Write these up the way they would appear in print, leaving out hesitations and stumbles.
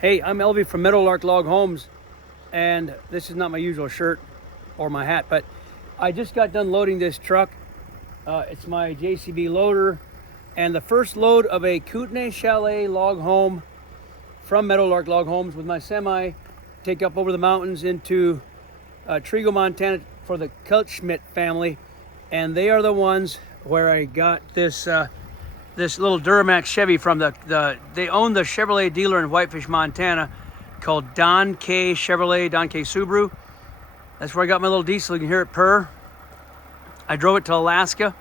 Hey, I'm Elvie from Meadowlark Log Homes, and this is not my usual shirt or my hat, but I just got done loading this truck. It's my JCB loader, and the first load of a Kootenai Chalet log home from Meadowlark Log Homes with my semi, take up over the mountains into Trigo, Montana for the Kultschmidt family, and they are the ones where I got this this little Duramax Chevy from they own the Chevrolet dealer in Whitefish, Montana, called Don K Chevrolet, Don K Subaru. That's where I got my little diesel. You can hear it purr. I drove it to Alaska.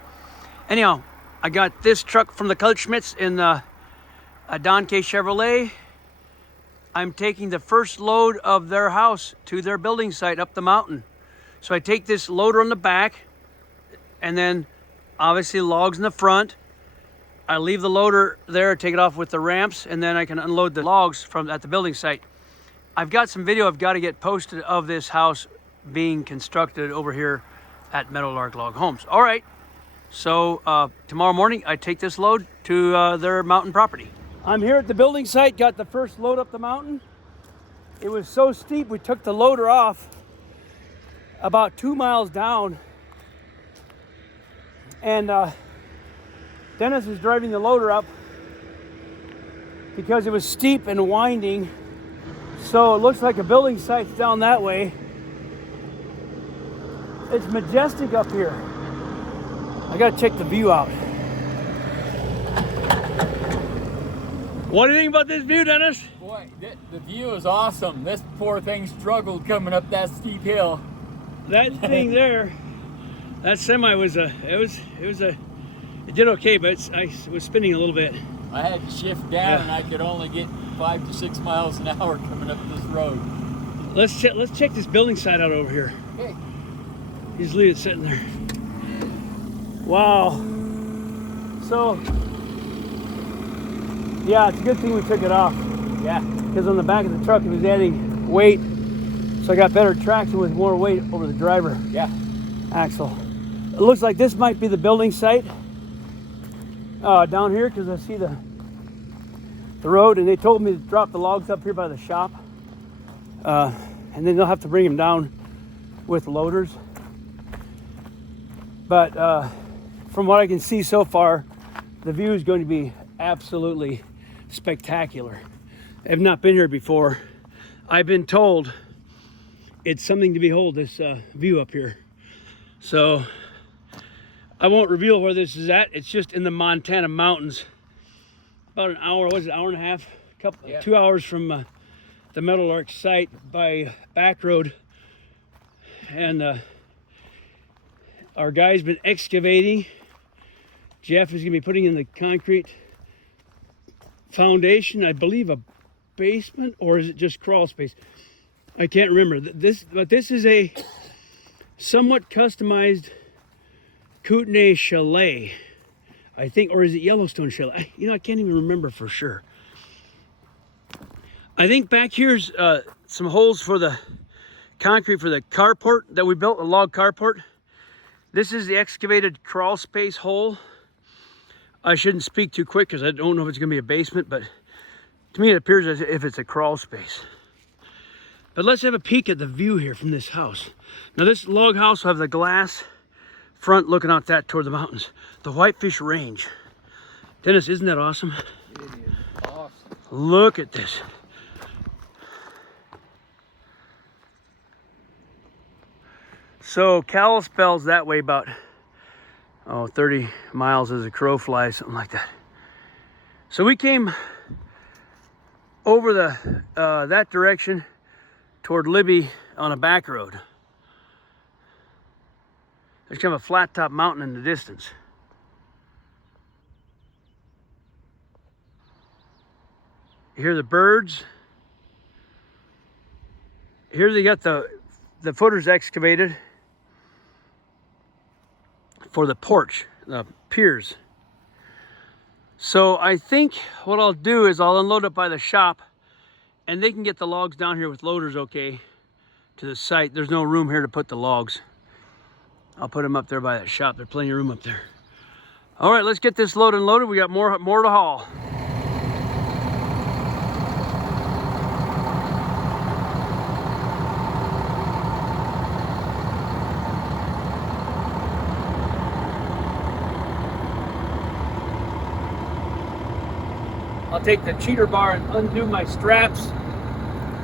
Anyhow, I got this truck from the Kultschmidts in Don K Chevrolet. I'm taking the first load of their house to their building site up the mountain. So I take this loader on the back, and then obviously logs in the front. I leave the loader there, take it off with the ramps, and then I can unload the logs at the building site. I've got some video I've got to get posted of this house being constructed over here at Meadowlark Log Homes. All right, so tomorrow morning I take this load to their mountain property. I'm here at the building site, got the first load up the mountain. It was so steep, we took the loader off about 2 miles down, and Dennis is driving the loader up because it was steep and winding. So it looks like a building site's down that way. It's majestic up here. I gotta check the view out. What do you think about this view, Dennis? Boy, the view is awesome. This poor thing struggled coming up that steep hill. That thing there, that semi it did okay, but it was spinning a little bit. I had to shift down, and I could only get 5 to 6 miles an hour coming up this road. Let's check this building site out over here. Okay. Just leave it sitting there. Wow. So, yeah, it's a good thing we took it off. Yeah. Because on the back of the truck it was adding weight, so I got better traction with more weight over the driver. Yeah. Axle. It looks like this might be the building site down here, because I see the road, and they told me to drop the logs up here by the shop, and then they'll have to bring them down with loaders. But from what I can see so far, the view is going to be absolutely spectacular. I've not been here before. I've been told it's something to behold, this view up here. So I won't reveal where this is at. It's just in the Montana mountains. About an hour, hour and a half? 2 hours from the Meadowlark site by back road. And our guy's been excavating. Jeff is gonna be putting in the concrete foundation, I believe a basement, or is it just crawl space? I can't remember. But this is a somewhat customized Kootenai Chalet, I think, or is it Yellowstone Chalet? I can't even remember for sure. I think back here's some holes for the concrete for the carport that we built, a log carport. This is the excavated crawl space hole. I shouldn't speak too quick because I don't know if it's going to be a basement, but to me it appears as if it's a crawl space. But let's have a peek at the view here from this house. Now this log house will have the glass front looking out that toward the mountains. The Whitefish Range. Dennis, isn't that awesome? It is awesome. Look at this. So Kalispell's that way about 30 miles as a crow flies, something like that. So we came over that direction toward Libby on a back road. There's kind of a flat top mountain in the distance. You hear the birds. Here they got the footers excavated for the porch, the piers. So I think what I'll do is I'll unload it by the shop, and they can get the logs down here with loaders okay to the site. There's no room here to put the logs. I'll put them up there by that shop. There's plenty of room up there. All right, let's get this load unloaded. We got more to haul. I'll take the cheater bar and undo my straps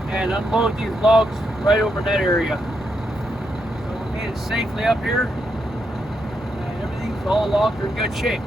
and unload these logs right over in that area. So we made it safely up here, and everything's all logged in good shape.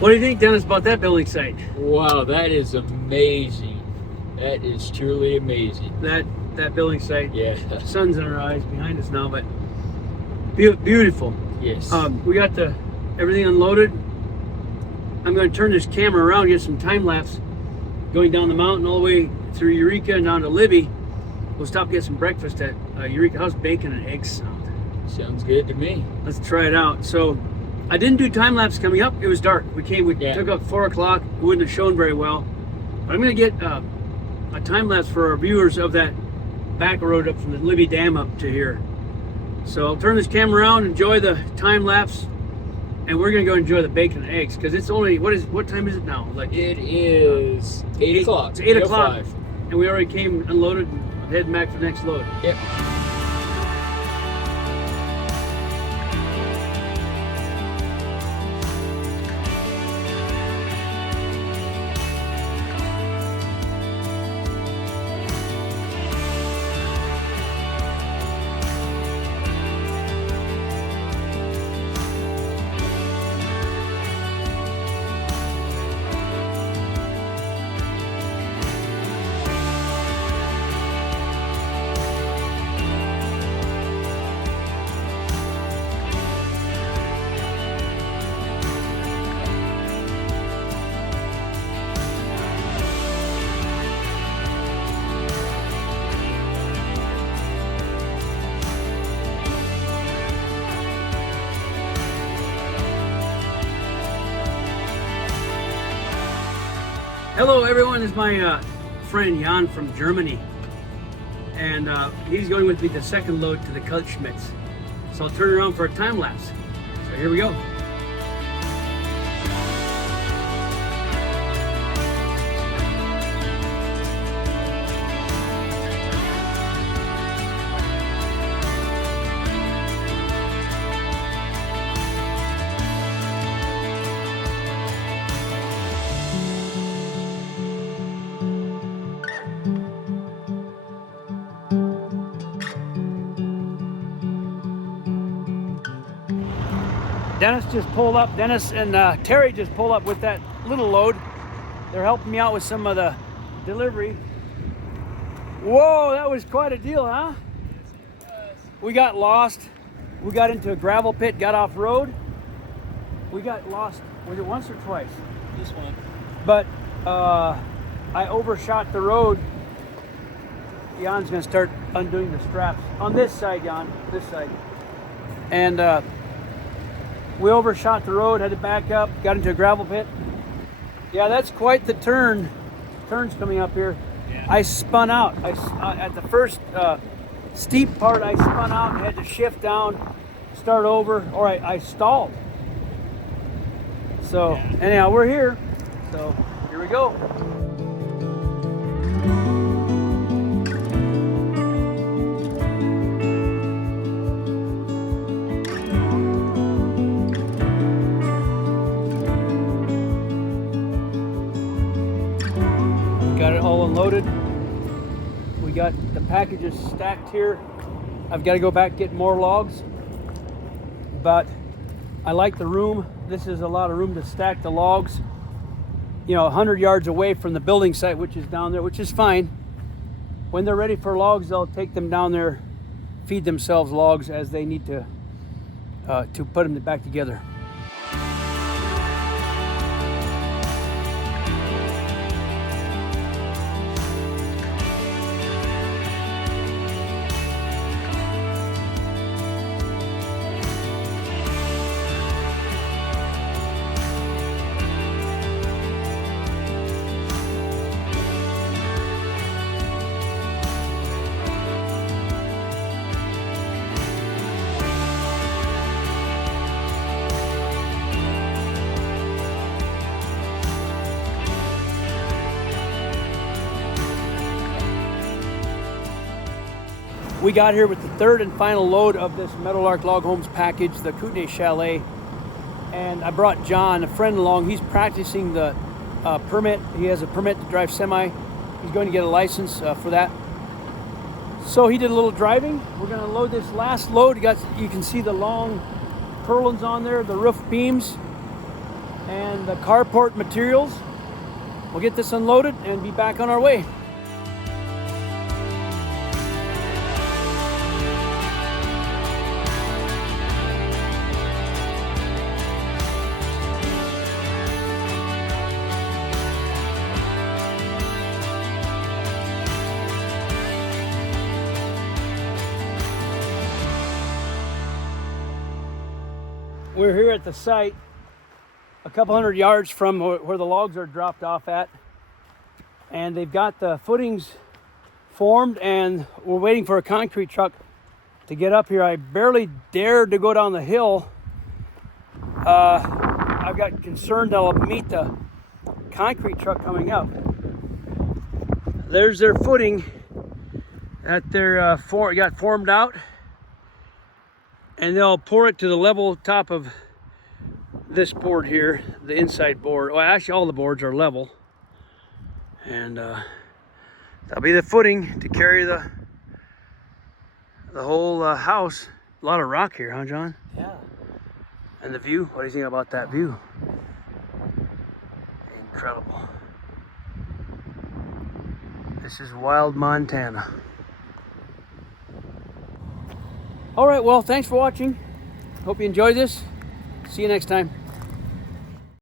What do you think, Dennis, about that building site? Wow, that is amazing. That is truly amazing. That building site. Yeah. Sun's in our eyes behind us now, but beautiful. Yes. We got everything unloaded. I'm going to turn this camera around, get some time lapse going down the mountain all the way through Eureka and down to Libby. We'll stop and get some breakfast at Eureka. How's bacon and eggs sound? Sounds good to me. Let's try it out. So I didn't do time lapse coming up. It was dark. We took up 4 o'clock. It wouldn't have shown very well. But I'm going to get a time lapse for our viewers of that back road up from the Libby Dam up to here. So I'll turn this camera around, enjoy the time lapse, and we're going to go enjoy the bacon and eggs because it's only, what time is it now? Like it is 8 o'clock. It's 8 o'clock. And we already came unloaded and heading back for the next load. Yep. Hello everyone, this is my friend Jan from Germany, and he's going with me the second load to the Kaltschmitz. So I'll turn around for a time lapse. So here we go. Dennis and Terry just pulled up with that little load. They're helping me out with some of the delivery. Whoa, that was quite a deal, huh? We got lost. We got into a gravel pit, got off road. We got lost, was it once or twice? This one. But I overshot the road. Jan's gonna start undoing the straps. On this side, Jan, this side. And we overshot the road, had to back up, got into a gravel pit. Yeah, that's quite the turn. Turns coming up here. Yeah. I spun out. At the first steep part, I spun out and had to shift down, start over, or I stalled. So anyhow, we're here. So here we go. Got it all unloaded. We got the packages stacked here. I've got to go back get more logs, but I like the room. This is a lot of room to stack the logs. You know, 100 yards away from the building site, which is down there, which is fine. When they're ready for logs, they'll take them down there, feed themselves logs as they need to put them back together. We got here with the third and final load of this Meadowlark Log Homes package, the Kootenai Chalet. And I brought John, a friend, along. He's practicing the permit. He has a permit to drive semi. He's going to get a license for that. So he did a little driving. We're going to load this last load. You can see the long purlins on there, the roof beams, and the carport materials. We'll get this unloaded and be back on our way. We're here at the site, a couple hundred yards from where the logs are dropped off at, and they've got the footings formed, and we're waiting for a concrete truck to get up here. I barely dared to go down the hill. I've got concern that I'll meet the concrete truck coming up. There's their footing that they're got formed out. And they'll pour it to the level top of this board here, the inside board. Well, actually all the boards are level. And that'll be the footing to carry the whole house. A lot of rock here, huh, John? Yeah. And the view, what do you think about that view? Incredible. This is wild Montana. All right, well, thanks for watching. Hope you enjoyed this. See you next time.